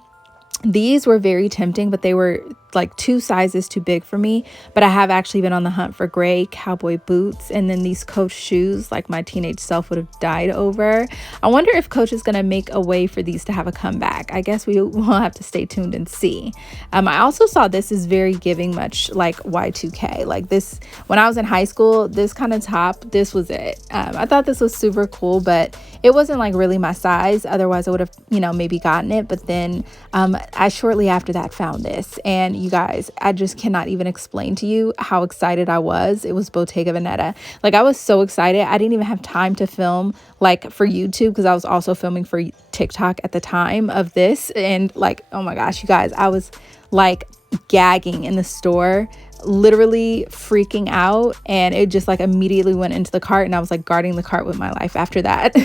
These were very tempting, but they were like 2 sizes too big for me. But I have actually been on the hunt for gray cowboy boots, and then these Coach shoes like my teenage self would have died over. I wonder if Coach is going to make a way for these to have a comeback. I guess we will have to stay tuned and see. I also saw this is very giving much like Y2K. Like this, when I was in high school, this kind of top, this was it. I thought this was super cool, but it wasn't like really my size. Otherwise I would have, you know, maybe gotten it. But then I shortly after that found this, and you guys, I just cannot even explain to you how excited I was. It was Bottega Veneta. Like I was so excited. I didn't even have time to film like for YouTube because I was also filming for TikTok at the time of this. And like, oh my gosh, you guys, I was like gagging in the store, literally freaking out, and it just like immediately went into the cart, and I was like guarding the cart with my life after that.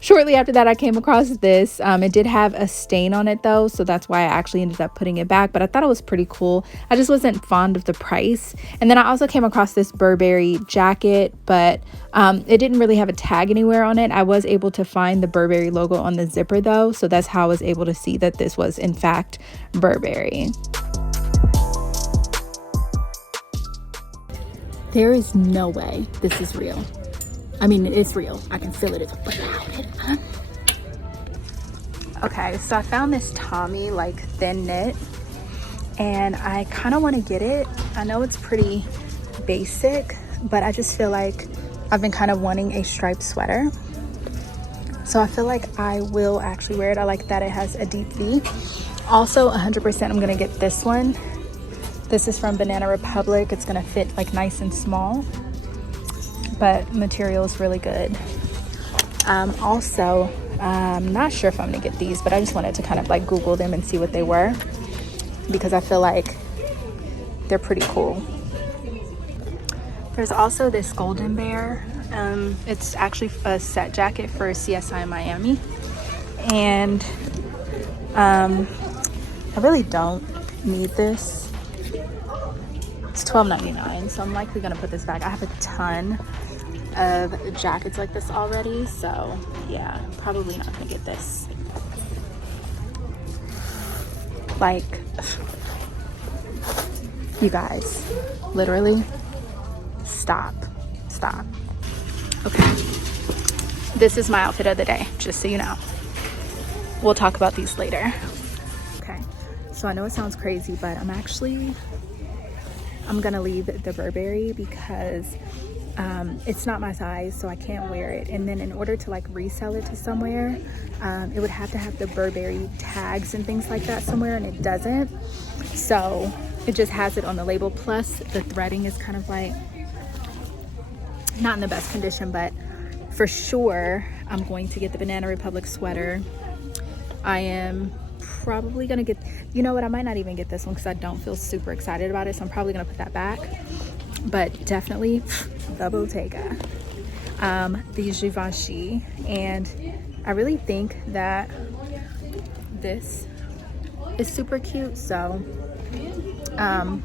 Shortly after that I came across this. It did have a stain on it though, so that's why I actually ended up putting it back, but I thought it was pretty cool. I just wasn't fond of the price. And then I also came across this Burberry jacket, but it didn't really have a tag anywhere on it. I was able to find the Burberry logo on the zipper though, so that's how I was able to see that this was in fact Burberry. There is no way this is real. I mean, it's real. I can feel it. It's without it. Okay, so I found this Tommy like thin knit, and I kind of want to get it. I know it's pretty basic, but I just feel like I've been kind of wanting a striped sweater. So I feel like I will actually wear it. I like that it has a deep V. Also, 100% I'm going to get this one. This is from Banana Republic. It's gonna fit like nice and small, but material is really good. Also, I'm not sure if I'm gonna get these, but I just wanted to kind of like Google them and see what they were because I feel like they're pretty cool. There's also this Golden Bear. It's actually a set jacket for CSI Miami, and I really don't need this. It's $12.99, so I'm likely gonna put this back. I have a ton of jackets like this already, so yeah, probably not gonna get this. Like, you guys, literally, stop. Okay, this is my outfit of the day, just so you know. We'll talk about these later. Okay, so I know it sounds crazy, but I'm gonna leave the Burberry because it's not my size, so I can't wear it. And then in order to like resell it to somewhere, it would have to have the Burberry tags and things like that somewhere, and it doesn't. So it just has it on the label. Plus the threading is kind of like not in the best condition, but for sure I'm going to get the Banana Republic sweater. I am probably gonna get, you know what, I might not even get this one because I don't feel super excited about it, so I'm probably gonna put that back. But definitely the Bottega, the Givenchy, and I really think that this is super cute, so I'm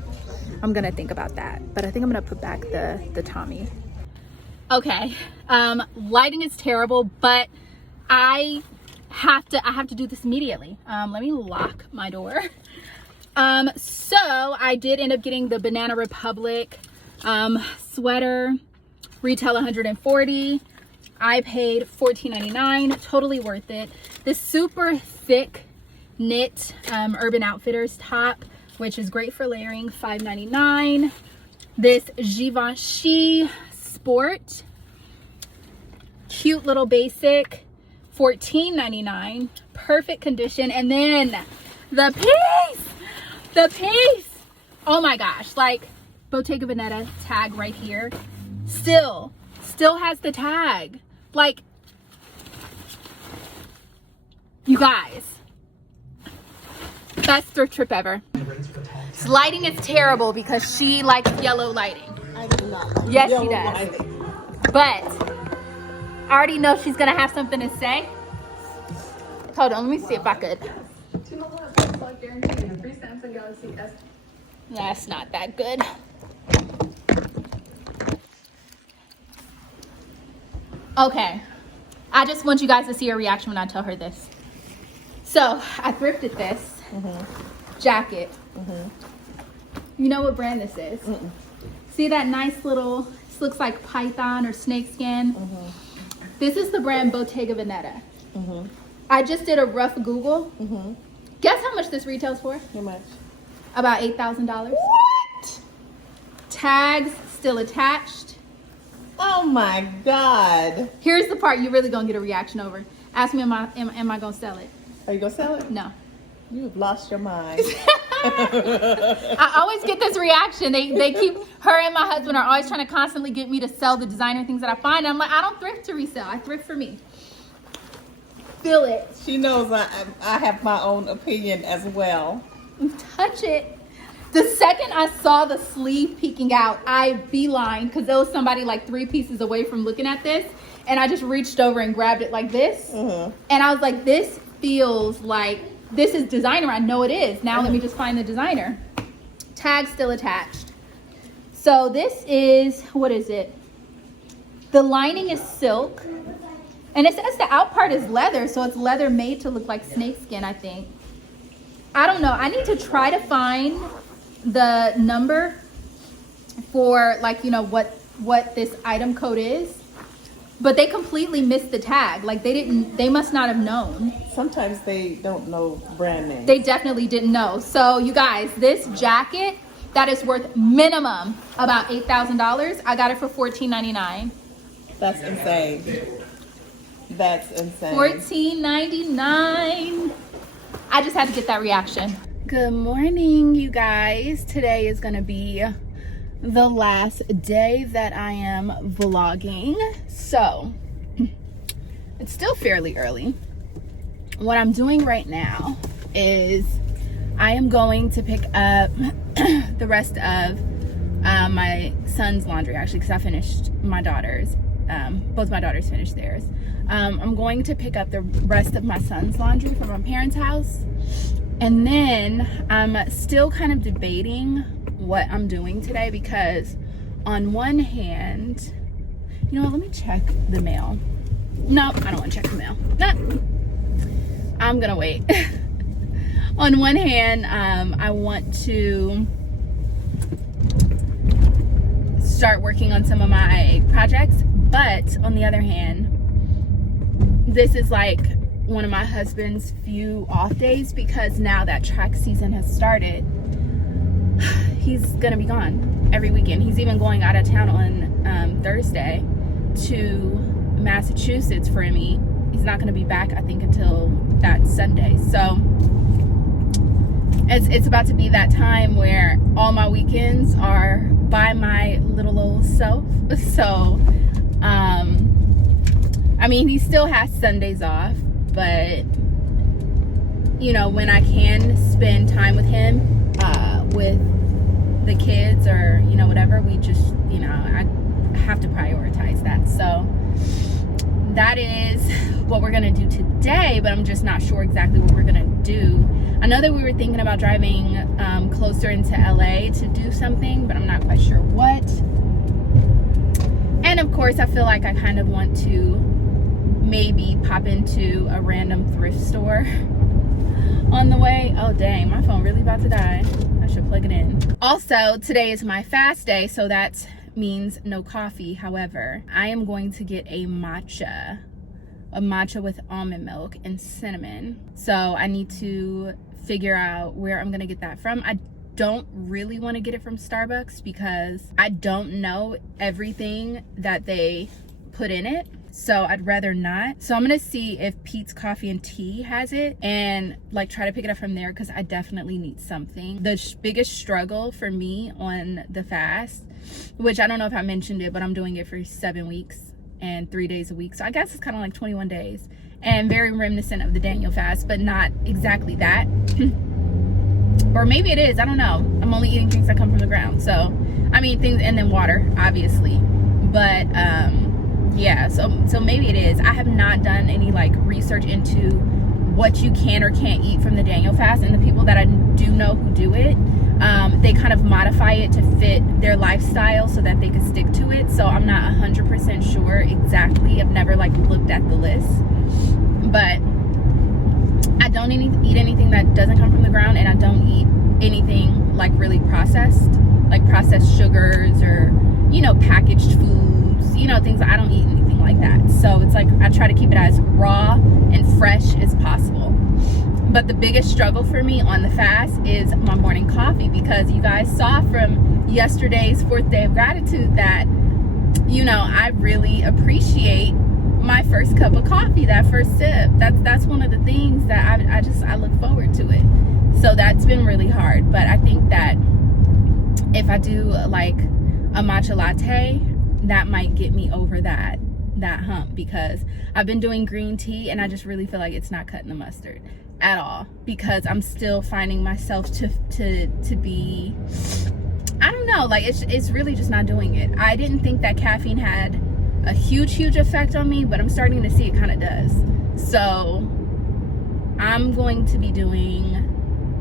gonna think about that. But I think I'm gonna put back the Tommy. Okay, lighting is terrible, but I have to do this immediately. Let me lock my door. So I did end up getting the Banana Republic sweater, retail $140. I paid $14.99. Totally worth it. This super thick knit Urban Outfitters top, which is great for layering, $5.99. this Givenchy Sport. Cute little basic, $14.99, perfect condition. And then the piece, oh my gosh, like Bottega Veneta tag right here, still has the tag. Like, you guys, best thrift trip ever. This lighting is terrible because she likes yellow lighting. I do not. Yes, she does. But I already know she's gonna have something to say. Hold on, let me see if I could. That's not that good. Okay, I just want you guys to see her reaction when I tell her this. So I thrifted this jacket. You know what brand this is? See that nice little, this looks like python or snakeskin. This is the brand Bottega Veneta. I just did a rough Google. Guess how much this retails for? How much? About $8,000. What? Tags still attached. Oh my God. Here's the part you really gonna get a reaction over. Ask me, am I gonna sell it? Are you gonna sell it? No. You've lost your mind. I always get this reaction. They keep, her and my husband are always trying to constantly get me to sell the designer things that I find. I'm like, I don't thrift to resell. I thrift for me. Feel it. She knows I have my own opinion as well. Touch it. The second I saw the sleeve peeking out, I beeline, because there was somebody like 3 pieces away from looking at this, and I just reached over and grabbed it like this. And I was like, this feels like, this is designer. I know it is. Now let me just find the designer. Tag still attached. So this is, what is it? The lining is silk. And it says the out part is leather, so it's leather made to look like snakeskin, I think. I don't know. I need to try to find the number for, like, you know, what this item code is. But they completely missed the tag. Like, they must not have known. Sometimes they don't know brand names. They definitely didn't know. So you guys, this jacket that is worth minimum about $8,000, I got it for $14.99. That's insane. That's insane. $14.99. I just had to get that reaction. Good morning, you guys. Today is gonna be the last day that I am vlogging. So it's still fairly early. What I'm doing right now is I am going to pick up the rest of my son's laundry, actually, because I finished my daughter's. Both my daughters finished theirs. I'm going to pick up the rest of my son's laundry from my parents' house. And then I'm still kind of debating what I'm doing today, because on one hand, you know what, let me check the mail. No, I don't want to check the mail. No, I'm gonna wait. On one hand, I want to start working on some of my projects, but on the other hand, this is like one of my husband's few off days, because now that track season has started, he's gonna be gone every weekend. He's even going out of town on Thursday to Massachusetts for me. He's not gonna be back, I think, until that Sunday. So it's about to be that time where all my weekends are by my little old self. So I mean, he still has Sundays off, but you know, when I can spend time with him, with the kids, or you know, whatever, we just, you know, I have to prioritize that. So that is what we're gonna do today, but I'm just not sure exactly what we're gonna do. I know that we were thinking about driving closer into LA to do something, but I'm not quite sure what. And of course, I feel like I kind of want to maybe pop into a random thrift store on the way. Oh dang, my phone really about to die. I should plug it in. Also, today is my fast day, so that means no coffee. However, I am going to get a matcha with almond milk and cinnamon. So I need to figure out where I'm gonna get that from. I don't really want to get it from Starbucks because I don't know everything that they put in it. So I'd rather not. So I'm gonna see if Pete's Coffee and Tea has it and like try to pick it up from there, because I definitely need something. The biggest struggle for me on the fast, which I don't know if I mentioned it, but I'm doing it for 7 weeks and 3 days a week. So I guess it's kind of like 21 days and very reminiscent of the Daniel fast, but not exactly that. Or maybe it is, I don't know. I'm only eating things that come from the ground. So, I mean, things, and then water, obviously. But, yeah, so maybe it is. I have not done any like research into what you can or can't eat from the Daniel fast, and the people that I do know who do it, they kind of modify it to fit their lifestyle so that they can stick to it. So I'm not 100% sure exactly. I've never like looked at the list, but I don't eat anything that doesn't come from the ground, and I don't eat anything like really processed, like processed sugars or, you know, packaged foods, you know, things. I don't eat anything like that. So it's like I try to keep it as raw and fresh as possible. But the biggest struggle for me on the fast is my morning coffee, because you guys saw from yesterday's 4th day of gratitude that, you know, I really appreciate my first cup of coffee, that first sip. That's one of the things that I look forward to it. So that's been really hard. But I think that if I do like a matcha latte, that might get me over that hump, because I've been doing green tea and I just really feel like it's not cutting the mustard at all, because I'm still finding myself to be, I don't know, like it's really just not doing it. I didn't think that caffeine had a huge effect on me, but I'm starting to see it kind of does. So I'm going to be doing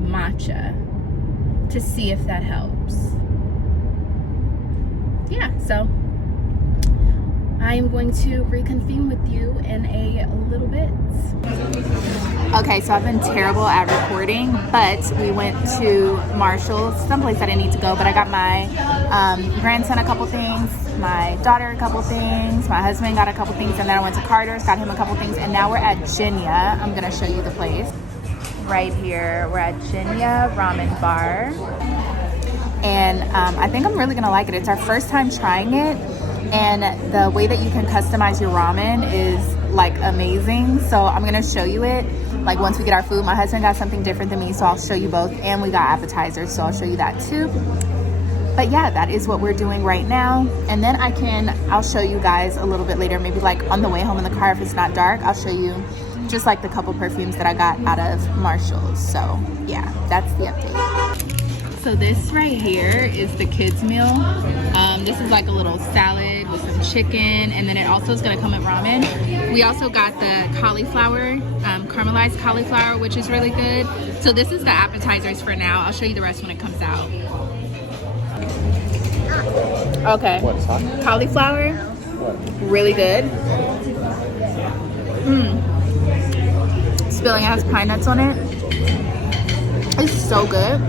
matcha to see if that helps. Yeah, so I am going to reconvene with you in a little bit. Okay, so I've been terrible at recording, but we went to Marshall's, someplace I didn't need to go, but I got my grandson a couple things, my daughter a couple things, my husband got a couple things, and then I went to Carter's, got him a couple things, and now we're at Jinya. I'm gonna show you the place. Right here, we're at Jinya Ramen Bar. And I think I'm really gonna like it. It's our first time trying it, and the way that you can customize your ramen is like amazing. So I'm gonna show you it like once we get our food. My husband got something different than me, so I'll show you both, and we got appetizers, so I'll show you that too. But yeah, that is what we're doing right now. And then I'll show you guys a little bit later, maybe like on the way home in the car if it's not dark, I'll show you just like the couple perfumes that I got out of Marshall's. So yeah, that's the update. So this right here is the kids meal. This is like a little salad with some chicken, and then it also is gonna come with ramen. We also got the cauliflower, caramelized cauliflower, which is really good. So this is the appetizers for now. I'll show you the rest when it comes out. Okay. What's hot? Cauliflower, What? really good. Spilling, it has pine nuts on it. It's so good.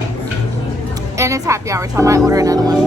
And it's happy hour, so I might order another one.